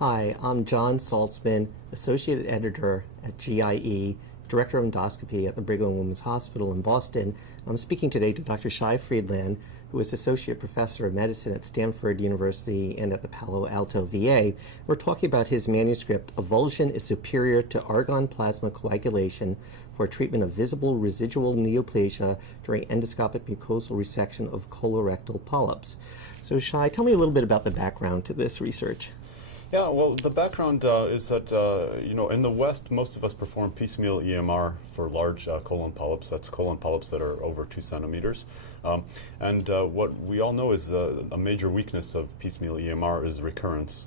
Hi, I'm John Saltzman, Associate Editor at GIE, Director of Endoscopy at the Brigham and Women's Hospital in Boston. I'm speaking today to Dr. Shai Friedland, who is Associate Professor of Medicine at Stanford University and at the Palo Alto VA. We're talking about his manuscript, Avulsion is superior to argon plasma coagulation for treatment of visible residual neoplasia during endoscopic mucosal resection of colorectal polyps. So Shai, tell me a little bit about the background to this research. Yeah, well, the background is that, in the West, most of us perform piecemeal EMR for large colon polyps. That's colon polyps that are over 2 centimeters. What we all know is a major weakness of piecemeal EMR is recurrence.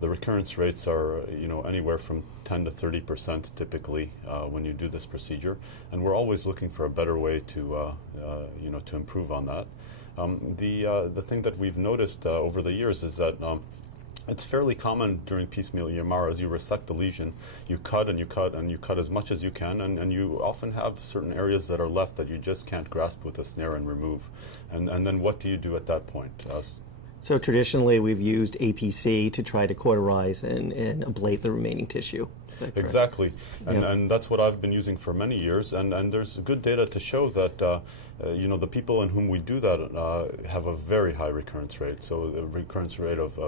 The recurrence rates are, anywhere from 10 to 30% typically when you do this procedure. And we're always looking for a better way to, to improve on that. The thing that we've noticed over the years is that it's fairly common during piecemeal EMR. As you resect the lesion, you cut and you cut and you cut as much as you can, and you often have certain areas that are left that you just can't grasp with a snare and remove. And then what do you do at that point? So traditionally we've used APC to try to cauterize and ablate the remaining tissue. Exactly, and that's what I've been using for many years, and there's good data to show that the people in whom we do that have a very high recurrence rate, so a recurrence rate of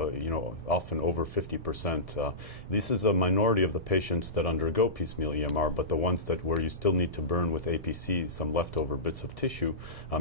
often over 50%. This is a minority of the patients that undergo piecemeal EMR, but the ones that where you still need to burn with APC some leftover bits of tissue,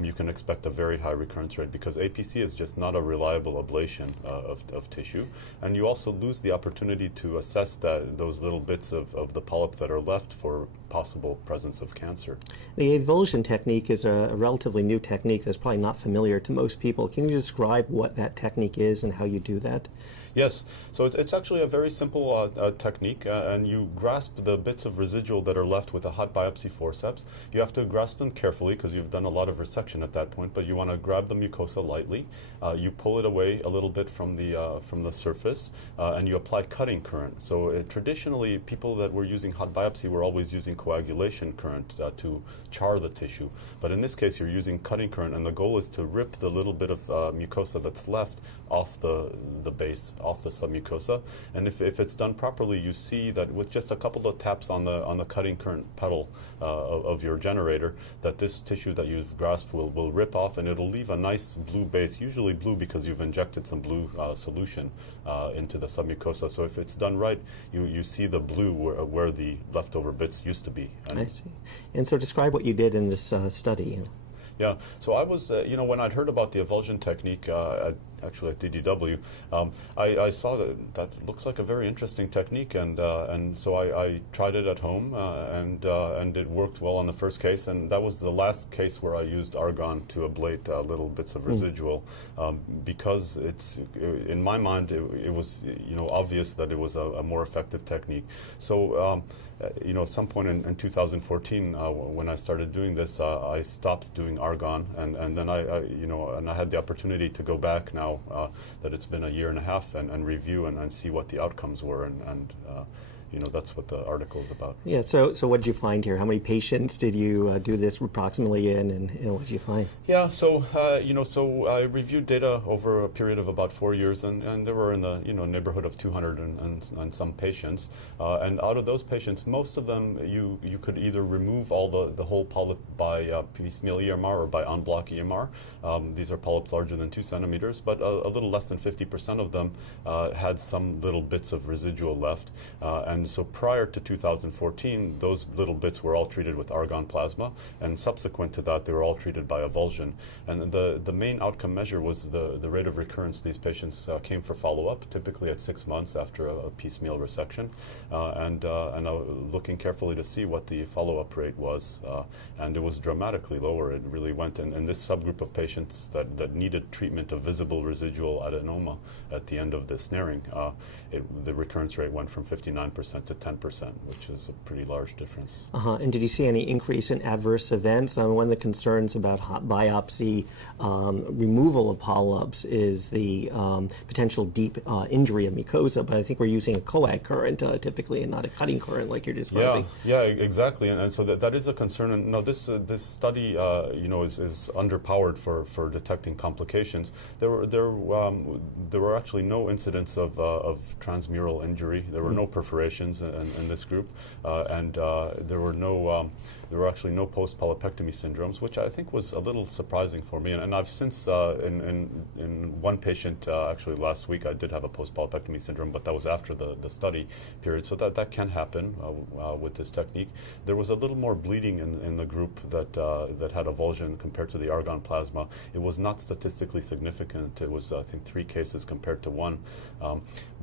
you can expect a very high recurrence rate because APC is just not a reliable ablation of tissue, and you also lose the opportunity to assess those little bits of the polyp that are left for possible presence of cancer. The Evulsion technique is a relatively new technique that's probably not familiar to most people. Can you describe what that technique is and how you do that? Yes, so it's actually a very simple technique, and you grasp the bits of residual that are left with a hot biopsy forceps. You have to grasp them carefully because you've done a lot of resection at that point, but you want to grab the mucosa lightly. You pull it away a little bit from the surface, and you apply cutting current. So traditionally, people that were using hot biopsy were always using coagulation current to char the tissue. But in this case, you're using cutting current, and the goal is to rip the little bit of mucosa that's left off the base, off the submucosa. And if it's done properly, you see that with just a couple of taps on the cutting current pedal of your generator, that this tissue that you've grasped will rip off, and it'll leave a nice blue base, usually blue because you've injected some blue solution into the submucosa. So if it's done right, you see the blue where the leftover bits used to be. I see. And so describe what you did in this study. Yeah, so I was, when I'd heard about the Avulsion technique, actually at DDW, I saw that looks like a very interesting technique, and so I tried it at home, and it worked well on the first case, and that was the last case where I used argon to ablate little bits of residual, because in my mind, it was obvious that it was a more effective technique. So at some point in 2014, when I started doing this, I stopped doing argon, and then I had the opportunity to go back now that it's been a year and a half and review and see what the outcomes were, and that's what the article is about. Yeah, so what did you find here? How many patients did you do this approximately in, and what did you find? Yeah, so so I reviewed data over a period of about 4 years, and there were in the neighborhood of 200 and some patients, and out of those patients, most of them you could either remove all the whole polyp by piecemeal EMR or by en bloc EMR. These are polyps larger than 2 centimeters, but a little less than 50% of them had some little bits of residual left, and so prior to 2014, those little bits were all treated with argon plasma, and subsequent to that, they were all treated by Avulsion. And the main outcome measure was the rate of recurrence. These patients came for follow-up, typically at 6 months after a piecemeal resection, and looking carefully to see what the follow-up rate was, and it was dramatically lower. It really went in this subgroup of patients that needed treatment of visible residual adenoma at the end of the snaring. The recurrence rate went from 59% 5% to 10%, which is a pretty large difference. And did you see any increase in adverse events? One of the concerns about hot biopsy removal of polyps is the potential deep injury of mucosa, but I think we're using a coag current typically and not a cutting current like you're describing. Yeah, exactly, and so that is a concern. And no, this study is underpowered for detecting complications. There were actually no incidents of transmural injury. There were no perforations in this group, and there were actually no post-polypectomy syndromes, which I think was a little surprising for me. And I've since, in one patient, actually last week, I did have a post-polypectomy syndrome, but that was after the study period, so that can happen with this technique. There was a little more bleeding in the group that had avulsion compared to the argon plasma. It was not statistically significant. It was, I think, 3 cases compared to 1.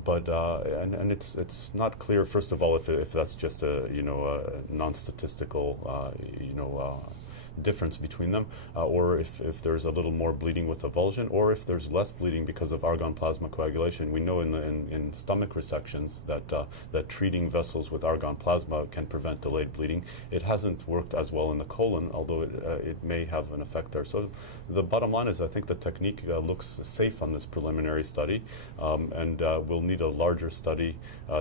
But it's not clear, first of all, if that's just a non-statistical difference between them, or if there's a little more bleeding with avulsion, or if there's less bleeding because of argon plasma coagulation. We know in stomach resections that treating vessels with argon plasma can prevent delayed bleeding. It hasn't worked as well in the colon, although it may have an effect there. So the bottom line is I think the technique looks safe on this preliminary study, and we'll need a larger study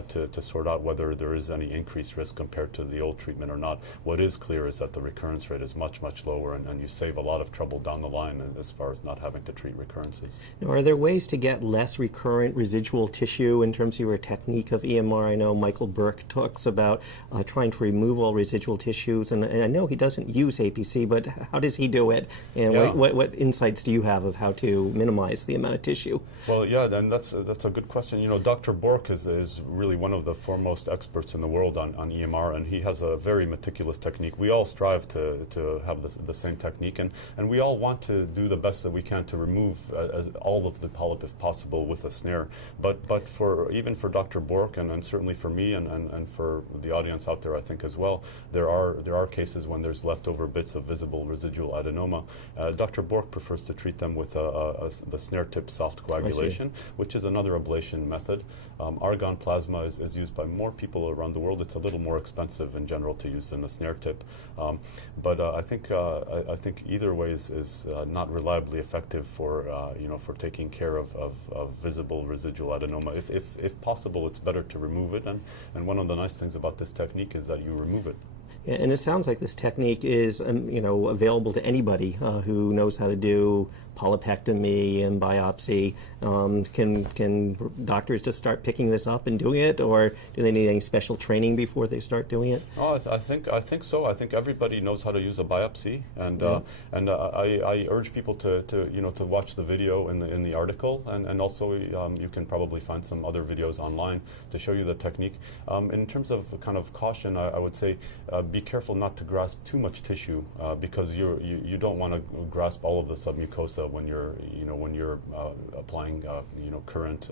to sort out whether there is any increased risk compared to the old treatment or not. What is clear is that the recurrence rate is much lower, and you save a lot of trouble down the line as far as not having to treat recurrences. Now, are there ways to get less recurrent residual tissue in terms of your technique of EMR? I know Michael Burke talks about trying to remove all residual tissues, and I know he doesn't use APC, but how does he do it? And what insights do you have of how to minimize the amount of tissue? Well, yeah, and that's a good question. Dr. Burke is really one of the foremost experts in the world on EMR, and he has a very meticulous technique. We all strive to have the same technique, and we all want to do the best that we can to remove all of the polyp if possible with a snare. But even for Dr. Bork and certainly for me and for the audience out there, I think as well, there are cases when there's leftover bits of visible residual adenoma. Dr. Bork prefers to treat them with the snare tip soft coagulation, which is another ablation method. Argon plasma is used by more people around the world. It's a little more expensive in general to use than the snare tip, but I think either way is not reliably effective for taking care of visible residual adenoma. If possible, it's better to remove it, and one of the nice things about this technique is that you remove it. And it sounds like this technique is, available to anybody who knows how to do polypectomy and biopsy. Can doctors just start picking this up and doing it, or do they need any special training before they start doing it? Oh, I think so. I think everybody knows how to use a biopsy, and I urge people to watch the video in the article, and also you can probably find some other videos online to show you the technique. In terms of kind of caution, I would say be careful not to grasp too much tissue, because you don't want to grasp all of the submucosa when you're applying current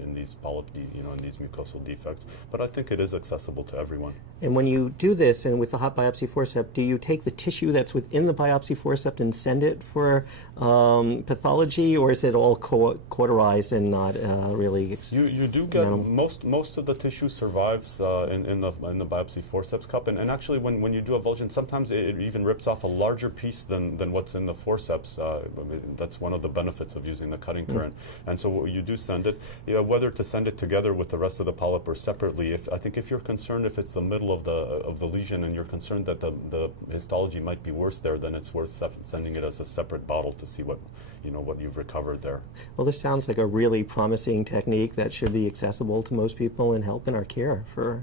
in these polyp in these mucosal defects. But I think it is accessible to everyone. And when you do this, and with the hot biopsy forceps, do you take the tissue that's within the biopsy forceps and send it for pathology, or is it all cauterized and not really? You do get most of the tissue survives in the biopsy forceps cup, and actually when you do avulsion, sometimes it even rips off a larger piece than what's in the forceps. That's one of the benefits of using the cutting current. And so you do send it, whether to send it together with the rest of the polyp or separately. I think if you're concerned, if it's the middle of the lesion and you're concerned that the histology might be worse there, then it's worth sending it as a separate bottle to see what you've recovered there. Well, this sounds like a really promising technique that should be accessible to most people and help in our care for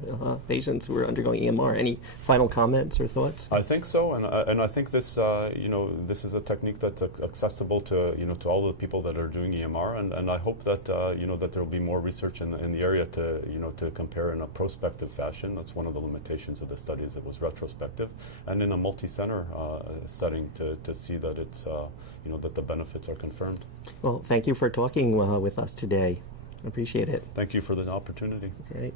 patients who are undergoing EMR. Any final comments or thoughts? I think so, and I think this this is a technique that's accessible to to all the people that are doing EMR, and I hope that that there will be more research in the area to compare in a prospective fashion. That's one of the limitations of the study, is it was retrospective, and in a multi-center setting to see that it's that the benefits are confirmed. Well, thank you for talking with us today. I appreciate it. Thank you for the opportunity. Great.